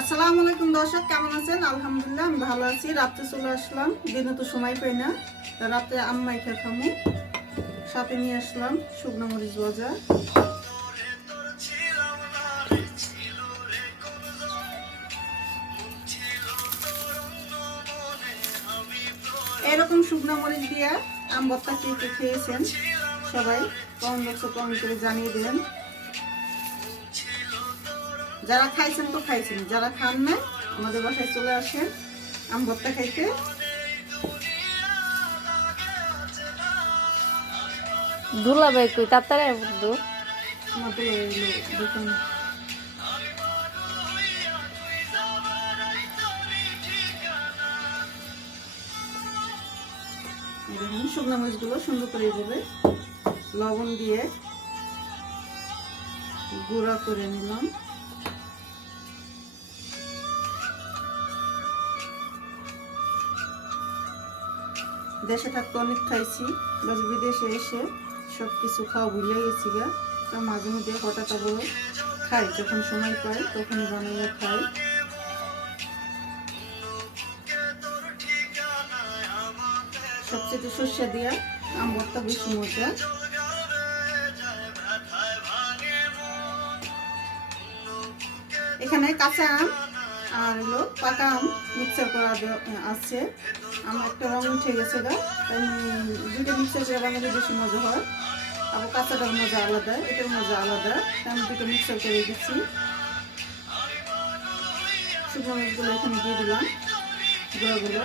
আসসালামু আলাইকুম দর্শক, কেমন আছেন? আলহামদুলিল্লাহ আমি ভালো আছি। রাত্রে চলে আসলাম, দিনে তো সময় পাই না, তা রাত্রে আম্মাই খামু সাথে নিয়ে আসলাম শুকনো মরিচ ভাজা। এরকম শুকনো মরিচ দিয়ে আম ভর্তা কে খেয়েছেন সবাই কমেন্ট বক্সে কমেন্ট করে জানিয়ে দেবেন। যারা খাইছেন তো খাইছেন, যারা খান না আমাদের বাসায় চলে আসেন আম ভর্তা খাইতে। দুলাভাই কই তাড়াতাড়ি বুদ্ধু আমাদের দেখুন শুকনো মরিচগুলো সুন্দর করে এইভাবে লবণ দিয়ে গুঁড়া করে নিলাম। দেশে থাকতে অনেক খাইছি, বাস বিদেশে এসে সব কিছু খাওয়া ভুলে গেছি গা। তো মাঝে মধ্যে হঠাৎ আবার খাই, যখন সময় পাই তখনই বানিয়ে খাই। সবচেয়ে সর্ষে দিয়া আম ভর্তা বেশি মজা। এখানে কাঁচা আম আর হলো পাকা আম মিক্সার করা আছে। আমার একটা রং উঠে গেছে গা, তাই দুইটা মিক্সার করে বানালে বেশি মজা হয়। আবার কাঁচাটার মজা আলাদা, এটার মজা আলাদা, তাই আমি দুটো মিক্সার করে দিচ্ছি। শুকনো মরিচগুলো এখানে দিয়ে দিলাম, গুঁড়োগুলো।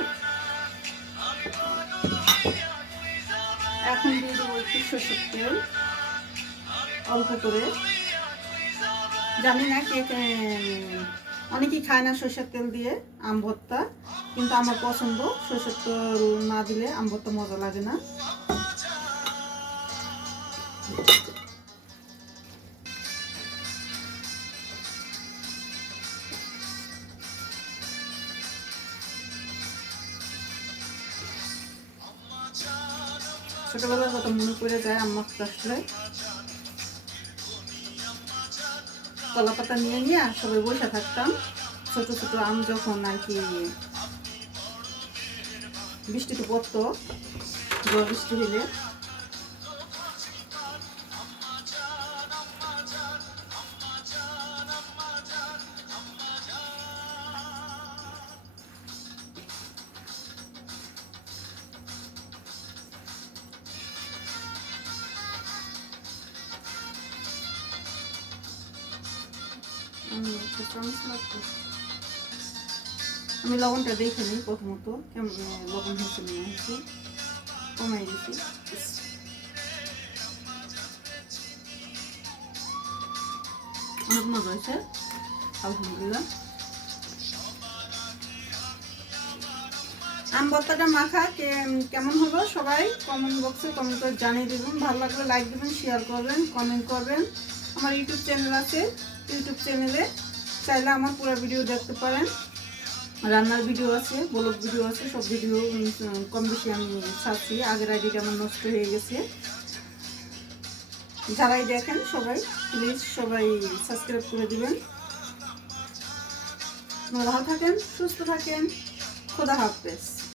এখন দিয়ে দেবো একটু সরষের তেল অল্প করে। জানি না কে অনেকেই খায় না সরষের তেল দিয়ে আম ভর্তা, কিন্তু আমার পছন্দ। সরষের তেল না দিলে আম ভর্তা মজা লাগে না। ছোটবেলার কথা মনে পড়ে যায় আম্মা আসলে কলা পাতা নিয়ে নিয়ে সবাই বসে থাকতাম। ছোট ছোট আম যখন আর কি বৃষ্টিতে পড়তো, ঝড় বৃষ্টি হলে আমি লবণটা দেখে নিই প্রথমত, কেমন লবণ হয়েছে মনে হয়েছে, কমাই দিচ্ছি। অনেক মজা হয়েছে আলহামদুলিল্লাহ। আম ভর্তাটা মাখা কেমন হলো সবাই কমেন্ট বক্সে কমেন্ট করে জানিয়ে দেবেন। ভালো লাগলে লাইক দেবেন, শেয়ার করবেন, কমেন্ট করবেন। আমার ইউটিউব চ্যানেল আছে, ইউটিউব চ্যানেলে চাইলে আমার পুরো ভিডিও দেখতে পারেন। রান্নার ভিডিও আছে, ব্লগ ভিডিও আছে, সব ভিডিও কম বেশি আমি ছাড়ছি। আগের আইডিটা আমার নষ্ট হয়ে গেছে। যারাই দেখেন সবাই প্লিজ সবাই সাবস্ক্রাইব করে দিবেন। ভালো থাকেন, সুস্থ থাকেন, খোদা হাফেজ।